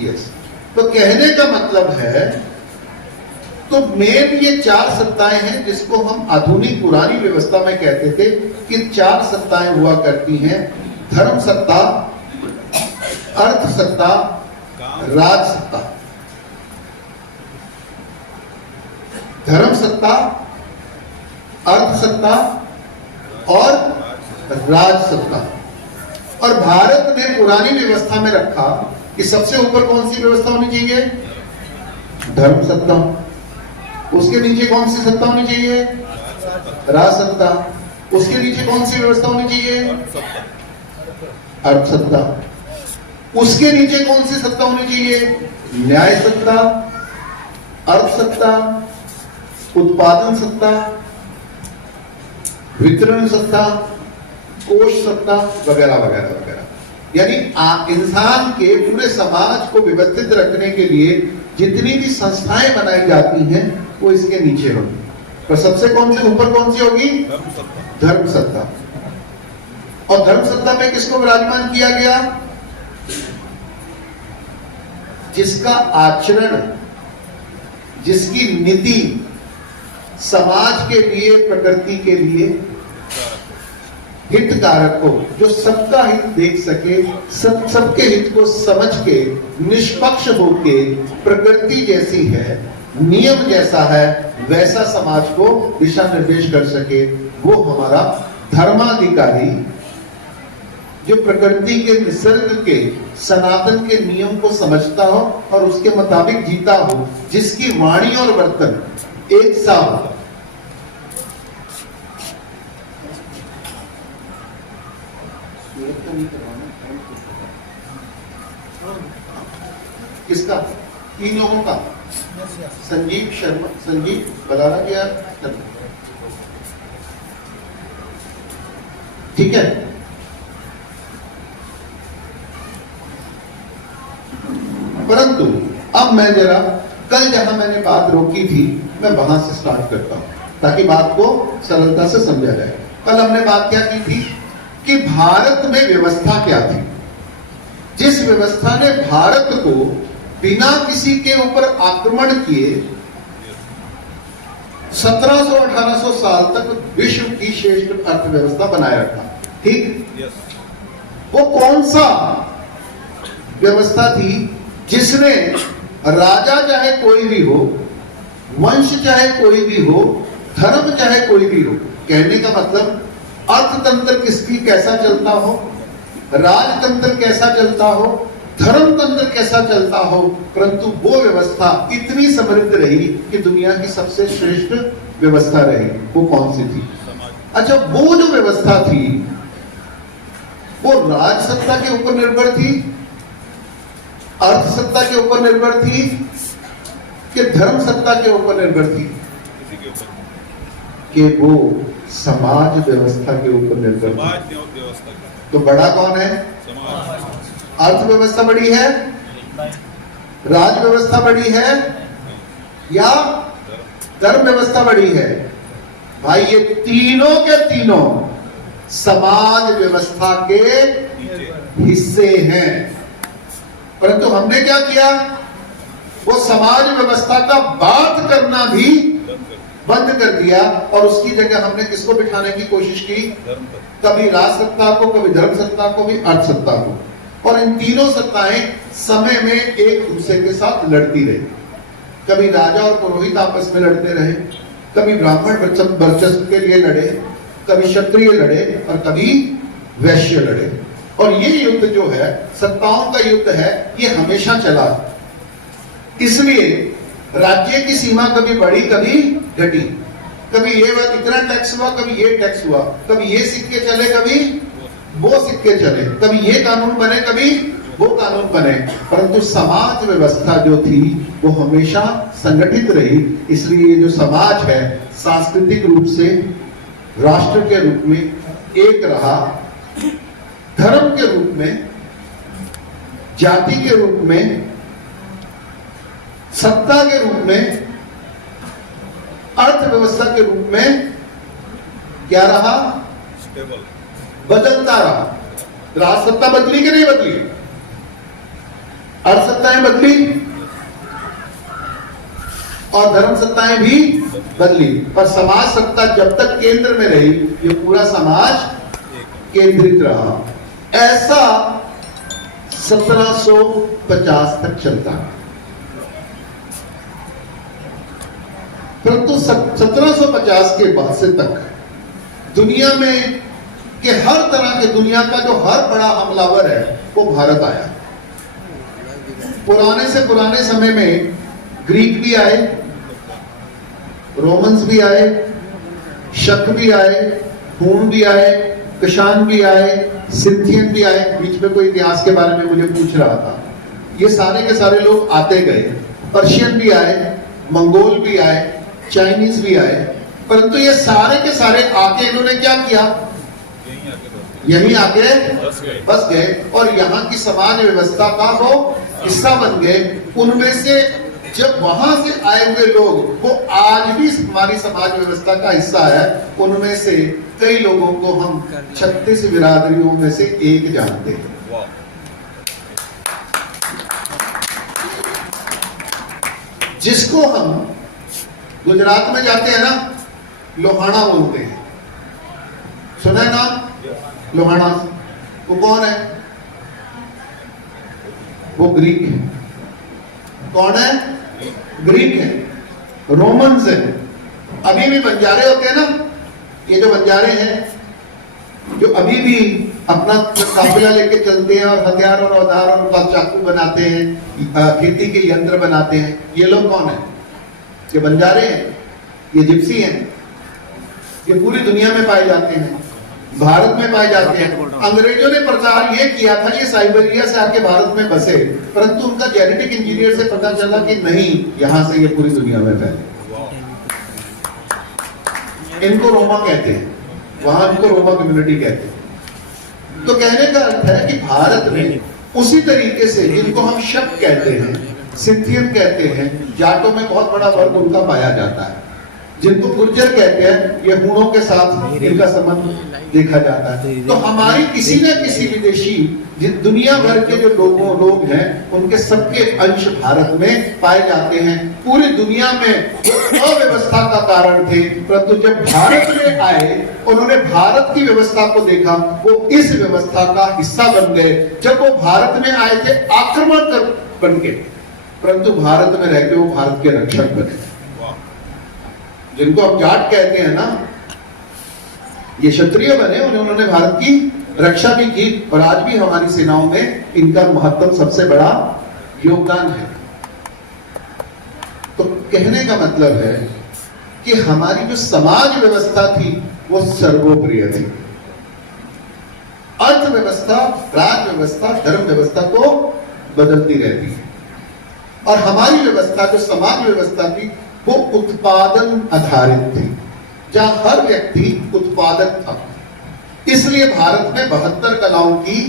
Yes. तो कहने का मतलब है, तो मेन ये 4 सत्ताएं हैं जिसको हम आधुनिक पुरानी व्यवस्था में कहते थे कि 4 सत्ताएं हुआ करती हैं। धर्म सत्ता, अर्थ सत्ता, राज सत्ता। धर्म सत्ता, अर्थ सत्ता और राज सत्ता। और भारत ने पुरानी व्यवस्था में रखा कि सबसे ऊपर कौन सी व्यवस्था होनी चाहिए? धर्म सत्ता। उसके नीचे कौन सी सत्ता होनी चाहिए? राज सत्ता। उसके नीचे कौन सी व्यवस्था होनी चाहिए? अर्थ सत्ता। उसके नीचे कौन सी सत्ता होनी चाहिए? न्याय सत्ता, अर्थ सत्ता, उत्पादन सत्ता, वितरण सत्ता, कोष सत्ता, वगैरह वगैरह वगैरह। यानी इंसान के पूरे समाज को व्यवस्थित रखने के लिए जितनी भी संस्थाएं बनाई जाती हैं वो इसके नीचे होगी। पर सबसे कौन सी ऊपर कौन सी होगी? धर्म सत्ता। और धर्म सत्ता में किसको विराजमान किया गया? जिसका आचरण, जिसकी नीति समाज के लिए, प्रकृति के लिए हितकारक हो, जो सबका हित देख सके, सबके हित को समझ के, निष्पक्ष होके, प्रकृति जैसी है, नियम जैसा है, वैसा समाज को दिशा निर्देश कर सके, वो हमारा धर्माधिकारी, जो प्रकृति के, निसर्ग के, सनातन के नियम को समझता हो और उसके मुताबिक जीता हो, जिसकी वाणी और वर्तन एक सा हो। किसका? 3 लोगों का। संजीव शर्मा, संजीव बताना क्या? ठीक है। परंतु अब मैं जरा कल जहां मैंने बात रोकी थी मैं वहां से स्टार्ट करता हूं ताकि बात को सरलता से समझा जाए। कल हमने बात क्या की थी कि भारत में व्यवस्था क्या थी, जिस व्यवस्था ने भारत को बिना किसी के ऊपर आक्रमण किए 1700-1800 साल तक विश्व की श्रेष्ठ अर्थव्यवस्था बनाए रखा। ठीक? वो कौन सा व्यवस्था थी जिसने राजा चाहे कोई भी हो, वंश चाहे कोई भी हो, धर्म चाहे कोई भी हो, कहने का मतलब अर्थतंत्र किसकी कैसा चलता हो, राजतंत्र कैसा चलता हो, धर्म तंत्र कैसा चलता हो, परंतु वो व्यवस्था इतनी समृद्ध रही कि दुनिया की सबसे श्रेष्ठ व्यवस्था रही। वो कौन सी थी? अच्छा, वो जो व्यवस्था थी वो राज सत्ता के ऊपर निर्भर थी, अर्थ सत्ता के ऊपर निर्भर थी कि धर्म सत्ता के ऊपर निर्भर थी? कि वो समाज व्यवस्था के ऊपर निर्भर थी। तो बड़ा कौन है? अर्थव्यवस्था बड़ी है, राज व्यवस्था बड़ी है या धर्म व्यवस्था बड़ी है? भाई ये तीनों के तीनों समाज व्यवस्था के हिस्से हैं। परंतु हमने क्या किया? वो समाज व्यवस्था का बात करना भी बंद कर दिया और उसकी जगह हमने किसको बिठाने की कोशिश की? कभी राज सत्ता को, कभी धर्म सत्ता को, कभी अर्थ सत्ता को। और इन तीनों सत्ताएं समय में एक दूसरे के साथ लड़ती रही। कभी राजा और पुरोहित आपस में लड़ते रहे, कभी ब्राह्मण वर्चस्व के लिए लड़े, कभी क्षत्रिय लड़े और कभी वैश्य लड़े। और ये युद्ध जो है, सत्ताओं का युद्ध है, ये हमेशा चला। इसलिए राज्य की सीमा कभी बढ़ी कभी घटी, कभी ये इतना टैक्स हुआ, कभी ये टैक्स हुआ, कभी ये सिक्के चले, कभी वो सिक्के चले, कभी ये कानून बने, कभी वो कानून बने। परंतु समाज व्यवस्था जो थी वो हमेशा संगठित रही। इसलिए जो समाज है सांस्कृतिक रूप से राष्ट्र के रूप में एक रहा, धर्म के रूप में, जाति के रूप में, सत्ता के रूप में, अर्थव्यवस्था के रूप में क्या रहा? बदलता रहा। राज सत्ता बदली कि नहीं बदली? अर्थ सत्ताएं बदली और धर्म सत्ताएं भी बदली, पर समाज सत्ता जब तक केंद्र में रही, ये पूरा समाज केंद्रित रहा। ऐसा 1750 तक चलता। परंतु 1750 के बाद से तक दुनिया में के हर तरह के दुनिया का जो हर बड़ा हमलावर है वो भारत आया। पुराने से पुराने समय में ग्रीक भी आए, रोमन्स भी आए, शक भी आए, हूण भी आए, कुषाण भी आए, सिंथियन भी आए। बीच में कोई इतिहास के बारे में मुझे पूछ रहा था। ये सारे के सारे लोग आते गए। पर्शियन भी आए, मंगोल भी आए, चाइनीज भी आए। परंतु ये सारे के सारे आके इन्होंने क्या किया? यहीं आके बस गए और यहाँ की समाज व्यवस्था का वो हिस्सा बन गए। उनमें से जब वहां से आए हुए लोग वो आज भी हमारी समाज व्यवस्था का हिस्सा है। उनमें से कई लोगों को हम 36 बिरादरियों में से एक जानते हैं। जिसको हम गुजरात में जाते हैं ना, लोहाना बोलते हैं। सुना है नाम लोहाना? वो कौन है? वो ग्रीक है। कौन है? ग्रीक है, रोमन्स है। अभी भी बंजारे होते हैं ना, ये जो बंजारे हैं जो अभी भी अपना काफिला लेके चलते हैं और हथियार और औजार और चाकू बनाते हैं, खेती के यंत्र बनाते हैं, ये लोग कौन है? ये बंजारे हैं, ये जिप्सी हैं। ये पूरी दुनिया में पाए जाते हैं, भारत में पाए जाते हैं। अंग्रेजों ने प्रचार ये किया था ये साइबेरिया से आके भारत में बसे, परंतु उनका जेनेटिक इंजीनियर से पता चला कि नहीं, यहां से ये पूरी दुनिया में फैले। इनको रोमा कहते हैं, वहां इनको रोमा कम्युनिटी कहते हैं। तो कहने का अर्थ है कि भारत में उसी तरीके से जिनको हम शक कहते हैं, सिंथियन कहते हैं, जाटों में बहुत बड़ा वर्ग उनका पाया जाता है। जिनको गुर्जर कहते हैं, ये हूणों के साथ इनका संबंध देखा जाता है। तो हमारी किसी न किसी विदेशी दुनिया भर के जो लोग हैं, उनके सबके अंश भारत में पाए जाते हैं। पूरी दुनिया में अव्यवस्था का कारण थे, परंतु जब भारत में आए, उन्होंने भारत की व्यवस्था को देखा, वो इस व्यवस्था का हिस्सा बन गए। जब वो भारत में आए थे आक्रमण कर बन के, परंतु भारत में रहकर वो भारत के रक्षक बने। जिनको हम जाट कहते हैं ना, ये क्षत्रिय बने, उन्होंने भारत की रक्षा भी की और आज भी हमारी सेनाओं में इनका महत्व सबसे बड़ा योगदान है। तो कहने का मतलब है कि हमारी जो समाज व्यवस्था थी वो सर्वोप्रिय थी। अर्थव्यवस्था, राज व्यवस्था, धर्म व्यवस्था तो बदलती रहती है और हमारी व्यवस्था जो समाज व्यवस्था थी वो उत्पादन आधारित थी, जहां हर व्यक्ति उत्पादक था। इसलिए भारत में 72 कलाओं की